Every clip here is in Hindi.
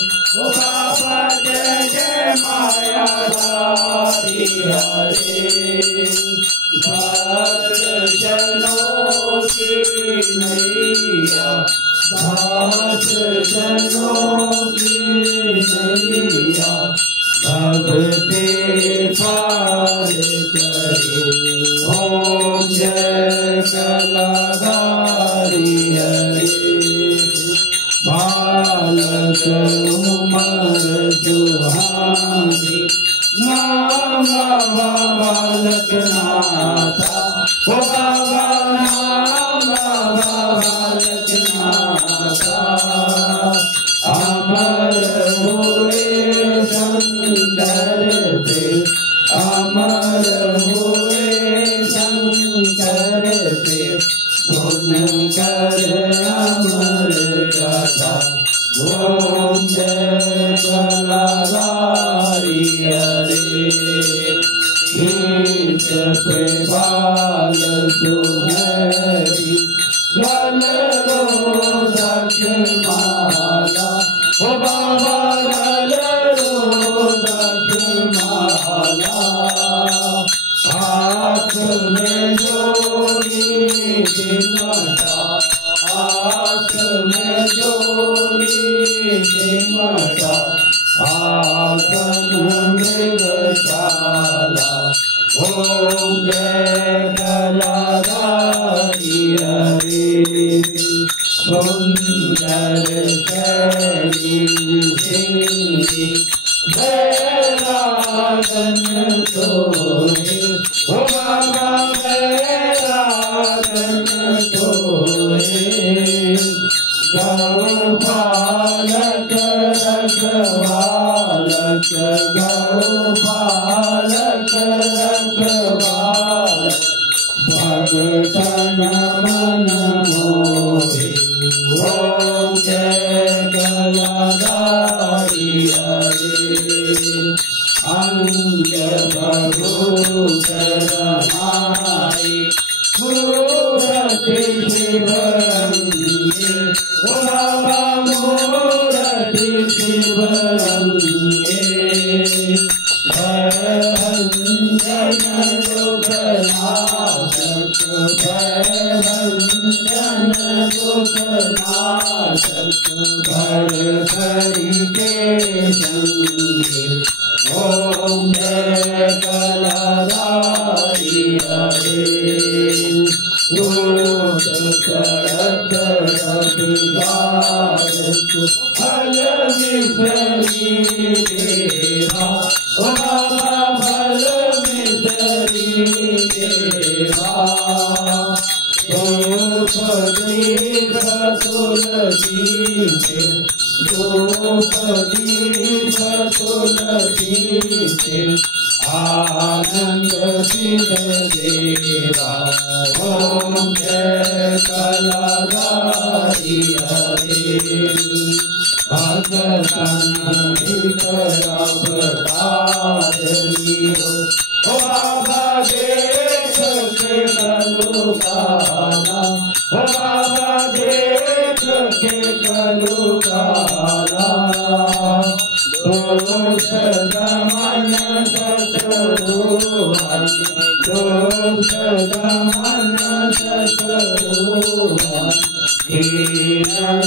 ओ बाबा जय जय माया धारी हरे भक्त जनों की नैया दास जनों की नैया भक्ति पार करे ओम जय कलाधारी हरे बालक उमर जुहानी नाम बालक नाथा ओ बाबा नाम बालक नाथा अमर हुए शंकर से अमर हुए शंकर से सुन कर अमर कथा ओम जय कलाधारी हरे ईश पे बाल सुनहरी गल रोधक माला ओ बाबा गल रोधक माला हाथ में जोड़ी चिमटा हाथ में जोड़ी चिमटा आसन मृगशाला ओम जय कलाधारी हरे सुंदर शैली सिंही बैरागन तोरे ओ बाबा बैरागन तोरे गौपालक रखवालक गौपालक रखवालक भगतन मन मोहे ओम जय कलाधारी हरे अंग भगूषण माई मूरति शिवरंगे ओ बाबा मूरति शिवरंगे भयभंजन दुखनाशक भयभंजन दुखनाशक भर करी के संगे ओम जय कलाधारी हरे रूप चढ़त रतिगारक फल मिसरी देवा ओ बाबा फल मिसरी देवा धूप दीप तुलसी के धूप दीप तुलसी के आनंद सिद्ध देवा ओम जय कलाधारी हरे भगतन हित अवतार लियो ओ बाबा देख के कलुकाला ओ बाबा देख के कलुकाला दोष दमन शत्रुघ्न दोष दमन शत्रुघ्न कीर्तन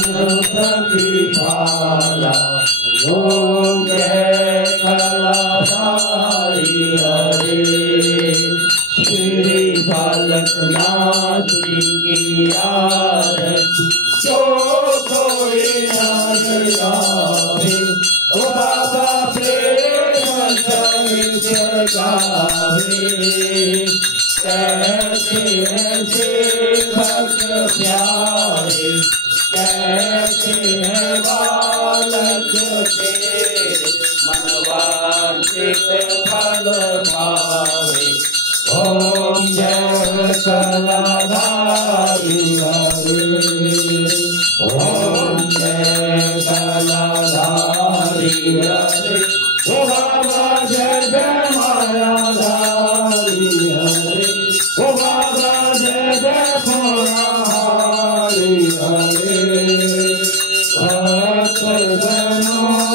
प्रतिपाला ओम जय कलाधारी हरे श्री बालकनाथ की आरती जो कोई न गावे ओ बाबा प्रेम सहित गावे कैसे ऐसे भक्त प्यारे कैसे है बालक तेरे मनवांछित फल पावे ओम जय कलाधारी हरे ओम जय कलाधारी हरे ओ बाबा जय जय माया धारी हरे ओ बाबा जय जय पुरारी हरे भक्त जनों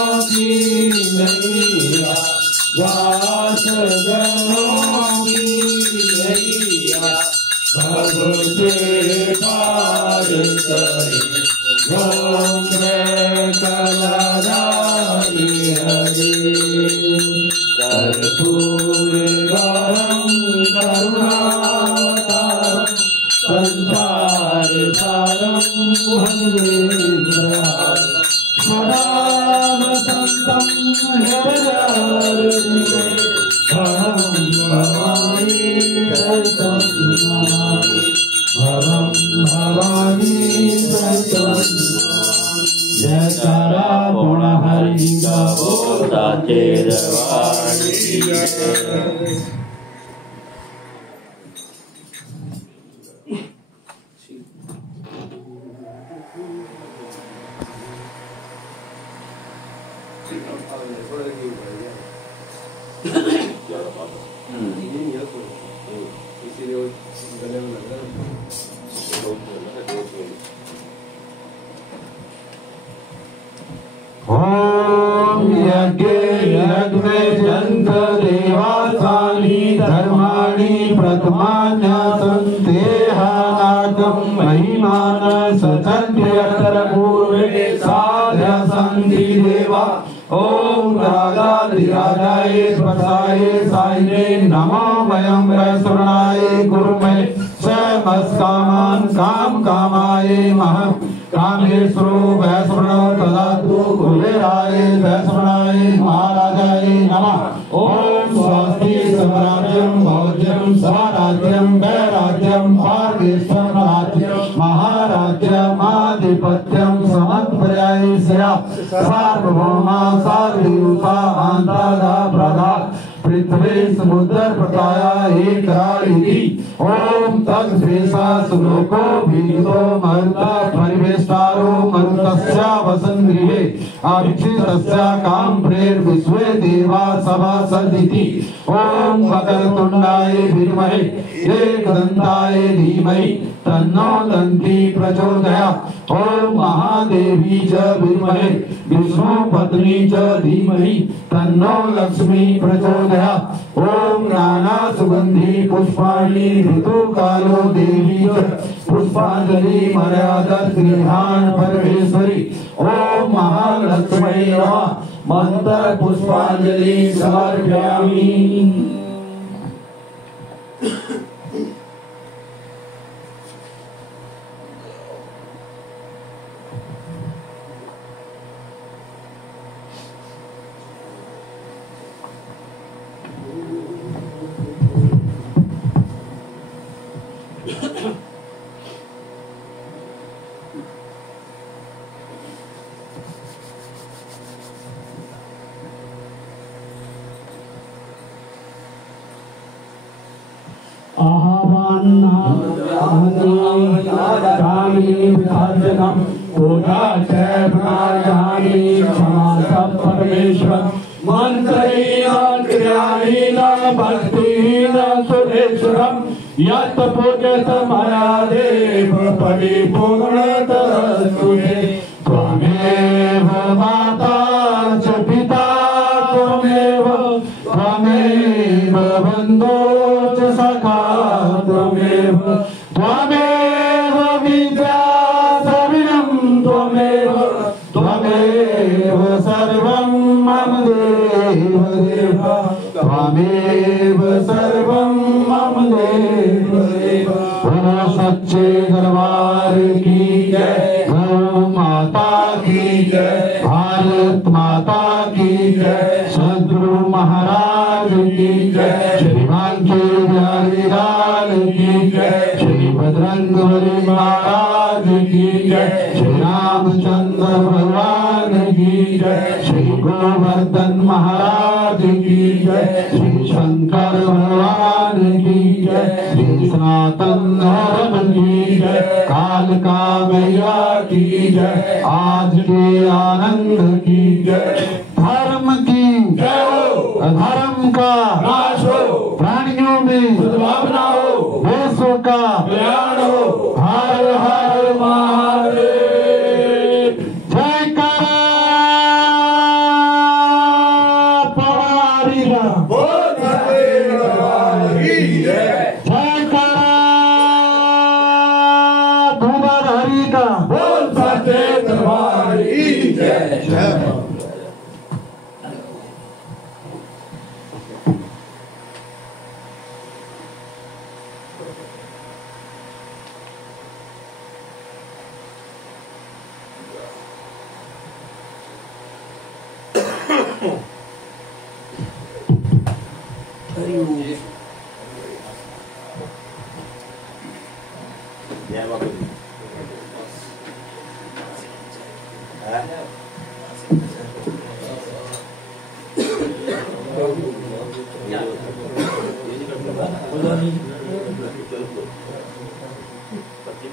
जय बाबा जी।